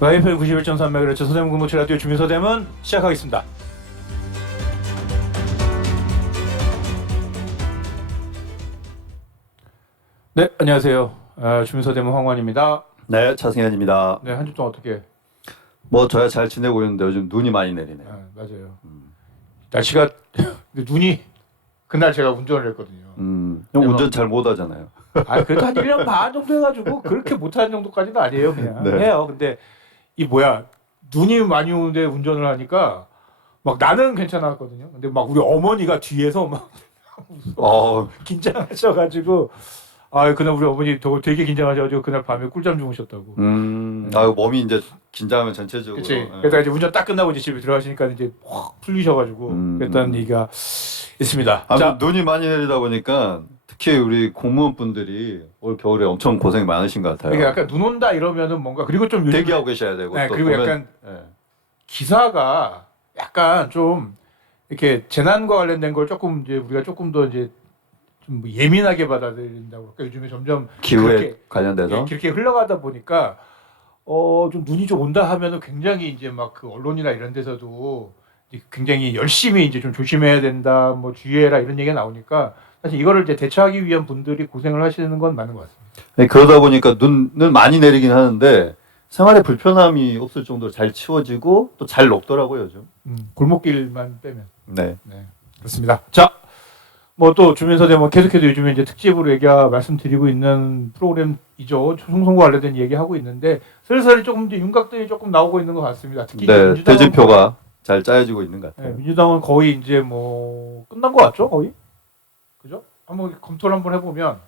FM 91.3MHz 서대문 근무치 라디오 주민서대문 시작하겠습니다. 네, 안녕하세요. 주민서대문 황원입니다. 네, 차승현입니다. 네, 한 주 동안 어떻게? 뭐 저야 잘 지내고 있는데 요즘 눈이 많이 내리네요. 맞아요. 날씨가 눈이 그날 제가 운전을 했거든요. 형 네, 운전 잘 못하잖아요. 그래도 한 1년 반 정도 해가지고 그렇게 못하는 정도까지는 아니에요. 그냥 네. 해요. 근데 이 눈이 많이 오는데 운전을 하니까 막 나는 괜찮았거든요. 근데 막 우리 어머니가 뒤에서 막 긴장하셔가지고 그날 우리 어머니 되게 긴장하셔가지고 그날 밤에 꿀잠 주무셨다고. 몸이 이제 긴장하면 전체적으로. 그렇지. 그러다 이제 운전 딱 끝나고 이제 집에 들어가시니까 이제 확 풀리셔가지고 그랬다는 얘기가 있습니다. 자, 눈이 많이 내리다 보니까 특히 우리 공무원분들이 올 겨울에 엄청 고생 많으신 것 같아요. 이게 약간 눈 온다 이러면은 뭔가 그리고 좀 요즘에 대기하고 계셔야 되고. 네, 또 그리고 보면, 약간 네. 기사가 약간 좀 이렇게 재난과 관련된 걸 조금 이제 우리가 조금 더 이제 좀 예민하게 받아들인다고. 그러니까 요즘에 점점 기후에 관련돼서 그렇게 흘러가다 보니까 좀 눈이 좀 온다 하면은 굉장히 이제 막 그 언론이나 이런 데서도 이제 굉장히 열심히 이제 좀 조심해야 된다, 뭐 주의해라 이런 얘기가 나오니까 사실 이거를 이제 대처하기 위한 분들이 고생을 하시는 건 맞는 것 같습니다. 네, 그러다 보니까 눈은 많이 내리긴 하는데 생활에 불편함이 없을 정도로 잘 치워지고 또 잘 녹더라고요 요즘. 골목길만 빼면. 네. 네, 그렇습니다. 자, 뭐 또 주민서대문 계속해서 요즘에 이제 특집으로 말씀드리고 있는 프로그램이죠. 총선과 관련된 얘기하고 있는데 슬슬 조금 이제 윤곽들이 조금 나오고 있는 것 같습니다. 특히 네, 민주당은 대진표가 잘 짜여지고 있는 것 같아요. 민주당은 거의 이제 뭐 끝난 것 같죠, 거의. 그죠? 한번 검토를 한번 해보면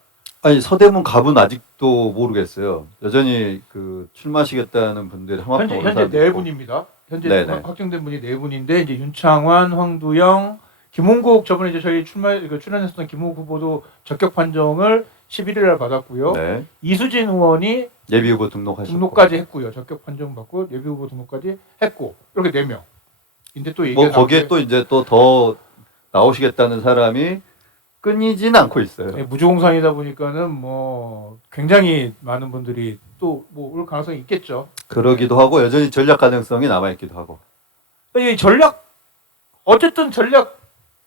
아니 서대문 갑은 아직도 모르겠어요. 여전히 그 출마하시겠다는 분들이 현재 네 분입니다. 현재 네네. 확정된 분이 네 분인데 이제 윤창환, 황두영, 김홍국 저번에 이제 저희 출연했었던 김홍국 후보도 적격 판정을 11일날 받았고요. 네. 이수진 의원이 예비 후보 등록하셨고 등록까지 했고요. 적격 판정 받고 예비 후보 등록까지 했고 이렇게 4명. 근데 또 뭐 거기에 또 이제 또 더 나오시겠다는 사람이 끊이진 않고 있어요. 무주공산이다 보니까는 뭐 굉장히 많은 분들이 또 뭐 올 가능성이 있겠죠. 그러기도 하고 여전히 전략 가능성이 남아 있기도 하고. 이 어쨌든 전략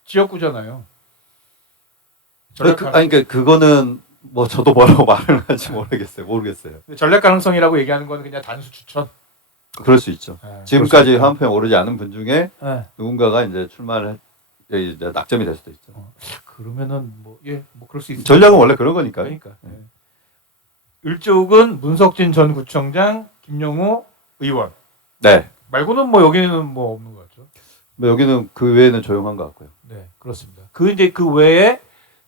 지역구잖아요. 그러니까 그거는 뭐 저도 뭐라고 말을 할지 모르겠어요. 전략 가능성이라고 얘기하는 건 그냥 단수 추천. 그럴 수 있죠. 네, 지금까지 한 표 오르지 않은 분 중에 네. 누군가가 이제 출마를 이제 낙점이 될 수도 있죠. 그러면은 뭐 그럴 수 있어요. 전략은 원래 그런 거니까요. 그러니까. 일쪽은 문석진 전 구청장, 김영호 의원. 네. 말고는 뭐 여기는 뭐 없는 것 같죠. 뭐 여기는 그 외에는 조용한 것 같고요. 네, 그렇습니다. 이제 그 외에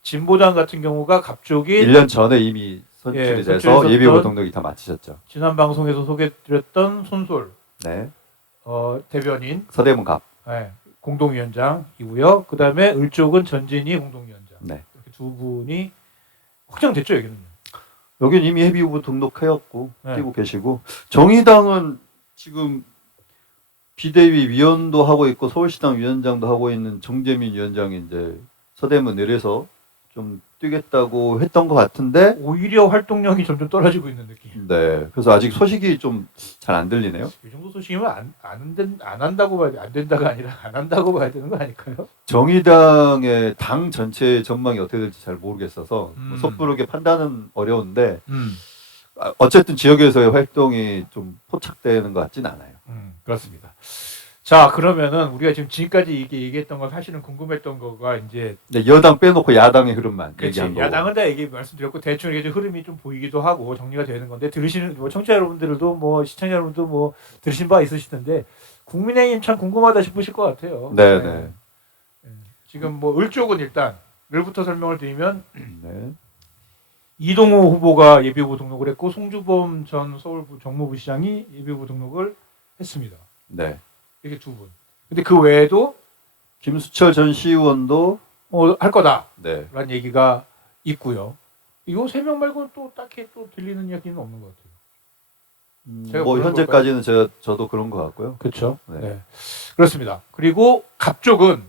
진보당 같은 경우가 갑자기 1년 전에 이미 선출이 돼서 예비 후보 등록이 다 마치셨죠. 지난 방송에서 소개드렸던 손솔 네. 대변인 서대문 갑. 네, 공동위원장이고요. 그다음에 을쪽은 전진희 공동위원장. 네. 이렇게 두 분이 확정됐죠, 여기는. 여긴 이미 예비 후보 등록하였고 네. 뛰고 계시고 정의당은 지금 비대위 위원도 하고 있고 서울시당 위원장도 하고 있는 정재민 위원장이 이제 서대문 내려서 좀 뛰겠다고 했던 것 같은데 오히려 활동량이 점점 떨어지고 있는 느낌. 네. 그래서 아직 소식이 좀 잘 안 들리네요. 이 정도 소식이면 안 한다고 봐야 돼. 안 된다가 아니라 안 한다고 봐야 되는 거 아닐까요? 정의당의 당 전체의 전망이 어떻게 될지 잘 모르겠어서 뭐 섣부르게 판단은 어려운데 어쨌든 지역에서의 활동이 좀 포착되는 것 같진 않아요. 그렇습니다. 자, 그러면은 우리가 지금까지 이게 얘기했던 건 사실은 궁금했던 거가 이제 여당 빼놓고 야당의 흐름만 그렇지. 얘기한 거고. 야당은 다 말씀드렸고 대충 이게 좀 흐름이 좀 보이기도 하고 정리가 되는 건데 들으시는 뭐 청취자 여러분들도 뭐 시청자 여러분도 뭐 들으신 바 있으실 텐데 국민의힘 참 궁금하다 싶으실 것 같아요. 네네. 지금 뭐 을쪽은 일단 을부터 설명을 드리면 네. 이동호 후보가 예비후보 등록을 했고 송주범 전 서울부 정무부시장이 예비후보 등록을 했습니다. 네. 이렇게 두 분. 근데 그 외에도 김수철 전 시의원도 할 거다라는 네. 얘기가 있고요. 이거 3명 말고 또 딱히 또 들리는 얘기는 없는 것 같아요. 뭐 현재까지는 저도 그런 것 같고요. 그렇죠. 네. 네. 그렇습니다. 그리고 갑쪽은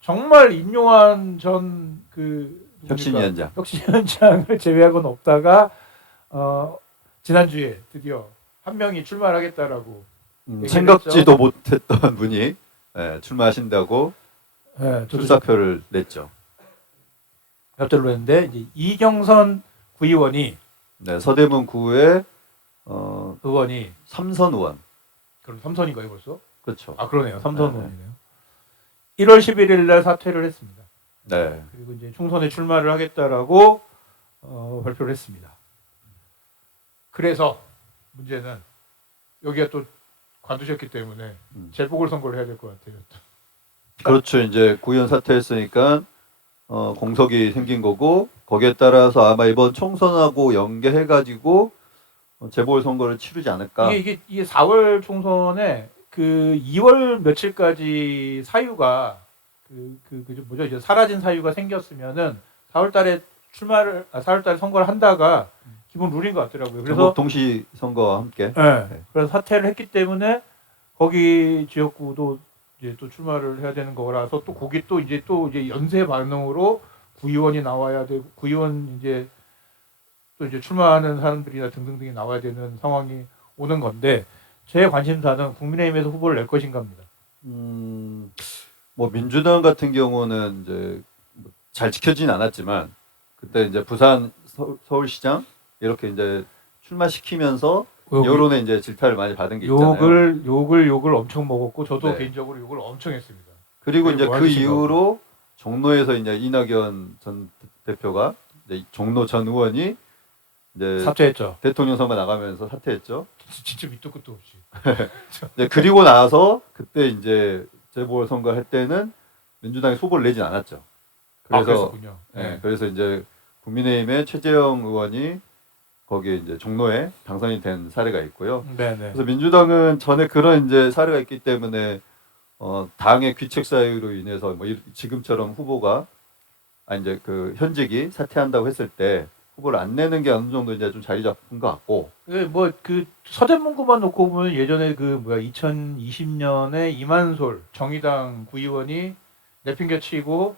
정말 임용환 전 혁신위원장. 혁신위원장을 제외하고는 없다가 지난주에 드디어 한 명이 출마를 하겠다라고 얘기를 생각지도 못했던 분이 출마하신다고 예, 저도 출사표를 냈죠. 협조를 했는데 이제 이경선 구의원이 네, 서대문 구의 의원이 삼선 의원. 그럼 삼선인가요 벌써? 그렇죠. 아 그러네요. 삼선 네. 의원이네요. 1월 11일 날 사퇴를 했습니다. 네. 그리고 이제 총선에 출마를 하겠다라고 발표를 했습니다. 그래서 문제는 여기가 또 관두셨기 때문에 재보궐선거를 해야 될 것 같아요. 그렇죠. 이제 구의원 사퇴했으니까 공석이 생긴 거고 거기에 따라서 아마 이번 총선하고 연계해가지고 재보궐선거를 치르지 않을까. 이게 4월 총선에 그 2월 며칠까지 사유가 뭐죠 이제 사라진 사유가 생겼으면은 4월달에 4월달에 선거를 한다가 기본 룰인 것 같더라고요. 그래서 동시 선거와 함께. 네. 그래서 사퇴를 했기 때문에 거기 지역구도 이제 또 출마를 해야 되는 거라서 또 거기 또 이제 연쇄 반응으로 구의원이 나와야 되고 구의원 이제 또 이제 출마하는 사람들이나 등등등이 나와야 되는 상황이 오는 건데 제 관심사는 국민의힘에서 후보를 낼 것인가입니다. 뭐 민주당 같은 경우는 이제 잘 지켜지진 않았지만 그때 이제 부산 서울시장 이렇게 이제 출마시키면서 여론에 이제 질타를 많이 받은 게 있잖아요. 욕을 엄청 먹었고 저도 네. 개인적으로 욕을 엄청 했습니다. 그리고 이제 그 와주신 이후로 종로에서 이제 이낙연 전 대표가 이제 종로 전 의원이 이제 사퇴했죠. 대통령 선거 나가면서 사퇴했죠. 진짜 밑도 끝도 없이. 이제 그리고 나서 그때 이제 재보궐선거 할 때는 민주당이 후보를 내진 않았죠. 그래서 그랬군요. 그래서 이제 국민의힘의 최재형 의원이 거기에 이제 종로에 당선이 된 사례가 있고요. 네네. 그래서 민주당은 전에 그런 이제 사례가 있기 때문에 당의 귀책 사유로 인해서 뭐 지금처럼 후보가 이제 그 현직이 사퇴한다고 했을 때 후보를 안 내는 게 어느 정도 이제 좀 자리 잡은 것 같고. 뭐그 서대문구만 놓고 보면 예전에 2020년에 이만솔 정의당 구의원이 내팽개치고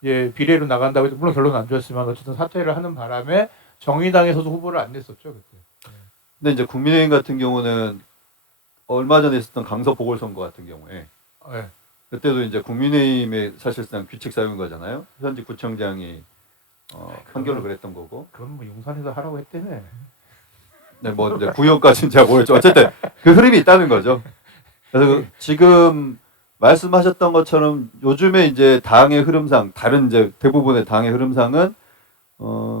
이제 비례로 나간다고 해서 물론 결론은 안 좋았지만 어쨌든 사퇴를 하는 바람에 정의당에서도 후보를 안 냈었죠 그때. 근데 이제 국민의힘 같은 경우는 얼마 전에 있었던 강서 보궐선거 같은 경우에 네. 그때도 이제 국민의힘의 사실상 귀책 사유인 거잖아요. 현직 구청장이 판결을 그랬던 거고. 그건 뭐 용산에서 하라고 했대네. 네, 뭐 이제 구형까지는 제가 모르겠죠. 어쨌든 그 흐름이 있다는 거죠. 그래서 지금 말씀하셨던 것처럼 요즘에 이제 당의 흐름상 다른 이제 대부분의 당의 흐름상은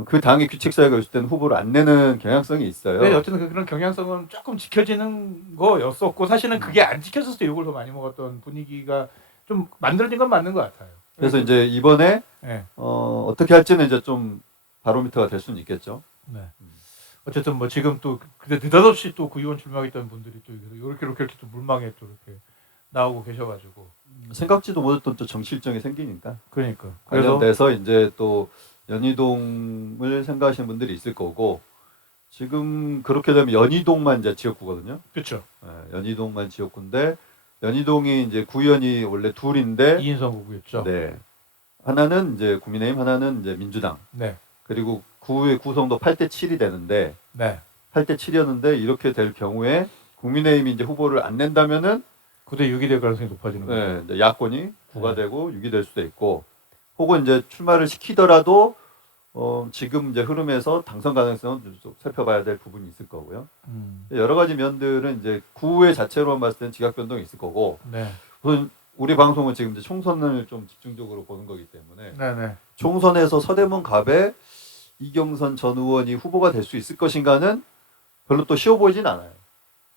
그 당의 규칙 사유가 있을 때는 후보를 안 내는 경향성이 있어요. 네, 어쨌든 그런 경향성은 조금 지켜지는 거였었고 사실은 그게 안 지켜져서 욕을 더 많이 먹었던 분위기가 좀 만들어진 건 맞는 것 같아요. 그래서 이제 이번에 네. 어떻게 할지는 이제 좀 바로미터가 될 수는 있겠죠. 네. 어쨌든 뭐 지금 또 근데 느닷없이 또 구의원 출마하겠다는 분들이 또 이렇게 또 물망에 또 이렇게 나오고 계셔가지고 생각지도 못했던 또 정치 일정이 생기니까. 그러니까 관련돼서 이제 또 연희동을 생각하시는 분들이 있을 거고 지금 그렇게 되면 연희동만 이제 지역구거든요. 그렇죠. 연희동만 지역구인데 연희동이 이제 구의원이 원래 둘인데 이인성 후보였죠. 네. 하나는 이제 국민의힘, 하나는 이제 민주당. 네. 그리고 구의 구성도 8대 7이 되는데 네. 8대 7이었는데 이렇게 될 경우에 국민의힘이 이제 후보를 안 낸다면은 9대 6이 될 가능성이 높아지는 거죠. 네, 이제 야권이 9가 되고 6이 될 수도 있고 혹은 이제 출마를 시키더라도 지금 이제 흐름에서 당선 가능성은 좀 살펴봐야 될 부분이 있을 거고요. 여러 가지 면들은 이제 구의 자체로만 봤을 때는 지각 변동이 있을 거고 네. 우선 우리 방송은 지금 이제 총선을 좀 집중적으로 보는 거기 때문에 네네. 총선에서 서대문 갑에 이경선 전 의원이 후보가 될 수 있을 것인가는 별로 또 쉬워 보이진 않아요.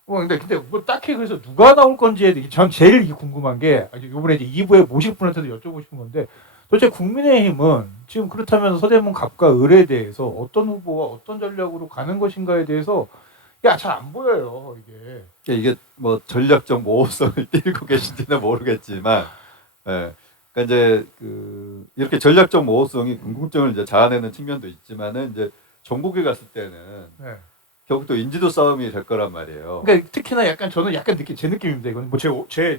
근데 뭐 딱히 그래서 누가 나올 건지에 전 제일 궁금한 게 이번에 이제 2부에 모실 분한테도 여쭤보고 싶은 건데 도대체 국민의힘은 지금 그렇다면 서대문 갑과 을에 대해서 어떤 후보와 어떤 전략으로 가는 것인가에 대해서 잘 안 보여요 이게. 뭐 전략적 모호성을 띠고 계신지는 모르겠지만, 그러니까 이제 이렇게 전략적 모호성이 궁금증을 이제 자아내는 측면도 있지만은 이제 전국에 갔을 때는 결국 또 인지도 싸움이 될 거란 말이에요. 그러니까 특히나 저는 제 느낌입니다. 이건 뭐 제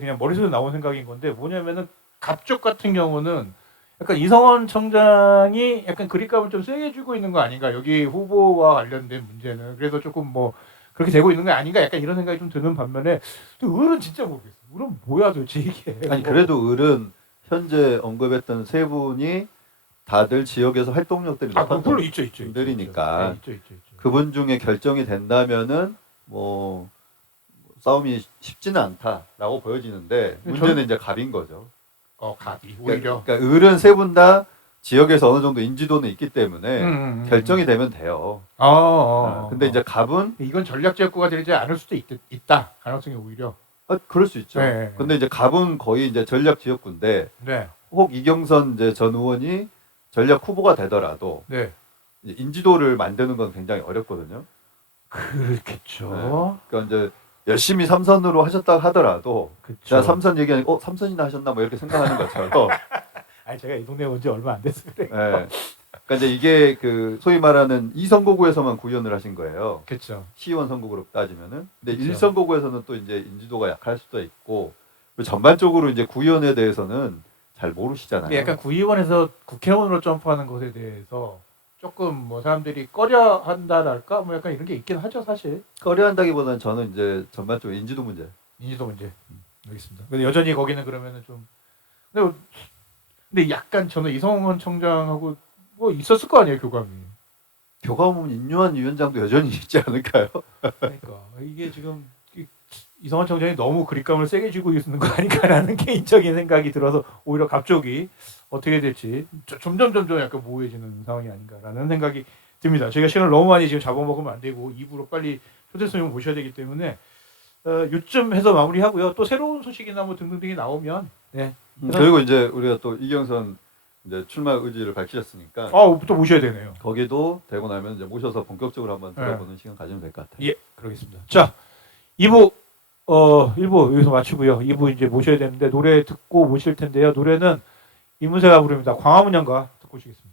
그냥 머릿속에 나온 생각인 건데 뭐냐면은 갑쪽 같은 경우는 약간 이성원 청장이 약간 그립감을 좀 세게 주고 있는 거 아닌가 여기 후보와 관련된 문제는. 그래서 조금 뭐 그렇게 되고 있는 게 아닌가 약간 이런 생각이 좀 드는 반면에 또 을은 진짜 모르겠어. 을은 뭐야 도대체 이게. 아니 그래도 을은 현재 언급했던 세 분이 다들 지역에서 활동력들이 아 높았던 물론 있죠. 분들이니까 네, 있죠. 그분 중에 결정이 된다면은 뭐 싸움이 쉽지는 않다라고 보여지는데 근데 문제는 이제 갑인 거죠. 갑이 오히려. 그러니까 을은 세 분 다 지역에서 어느 정도 인지도는 있기 때문에 결정이 되면 돼요. 근데 이제 갑은 이건 전략 지역구가 되지 않을 수도 있다 가능성이 오히려. 그럴 수 있죠. 네. 근데 이제 갑은 거의 이제 전략 지역구인데 네. 혹 이경선 이제 전 의원이 전략 후보가 되더라도 네. 이제 인지도를 만드는 건 굉장히 어렵거든요. 그렇겠죠. 그러니까 이제 열심히 삼선으로 하셨다 하더라도 그렇죠. 제가 삼선 얘기하니까 삼선이나 하셨나 뭐 이렇게 생각하는 것처럼 아니 제가 이 동네에 온 지 얼마 안 돼서 그래. 예. 그러니까 이제 이게 그 소위 말하는 2선거구에서만 구현을 하신 거예요. 그렇죠. 시의원 선거구로 따지면은. 근데 그쵸. 1선거구에서는 또 이제 인지도가 약할 수도 있고 그리고 전반적으로 이제 구의원에 대해서는 잘 모르시잖아요. 약간 구의원에서 국회의원으로 점프하는 것에 대해서 조금 뭐 사람들이 꺼려 한다랄까 뭐 약간 이런 게 있긴 하죠 사실. 꺼려한다기보다는 저는 이제 전반적으로 인지도 문제. 인지도 문제. 알겠습니다. 근데 여전히 거기는 그러면은 좀 근데 약간 저는 이성원 청장하고 뭐 있었을 거 아니에요 교감이. 교감은 인류한 위원장도 여전히 있지 않을까요? 그러니까 이게 지금 이성원 청장이 너무 그립감을 세게 쥐고 있는 거 아닌가라는 개인적인 생각이 들어서 오히려 갑자기 어떻게 될지 점점 약간 모호해지는 상황이 아닌가라는 생각이 듭니다. 저희가 시간을 너무 많이 지금 잡아먹으면 안 되고 2부로 빨리 초대 손님 모셔야 되기 때문에 요쯤 해서 마무리하고요. 또 새로운 소식이나 뭐 등등등이 나오면 네. 그리고 이제 우리가 또 이경선 이제 출마 의지를 밝히셨으니까 또 모셔야 되네요. 거기도 되고 나면 이제 모셔서 본격적으로 한번 들어보는 시간 가지면 될 것 같아요. 예, 그러겠습니다. 자, 2부 1부 여기서 마치고요. 2부 이제 모셔야 되는데 노래 듣고 모실 텐데요. 노래는 이문세가 부릅니다. 광화문 연가 듣고 오시겠습니다.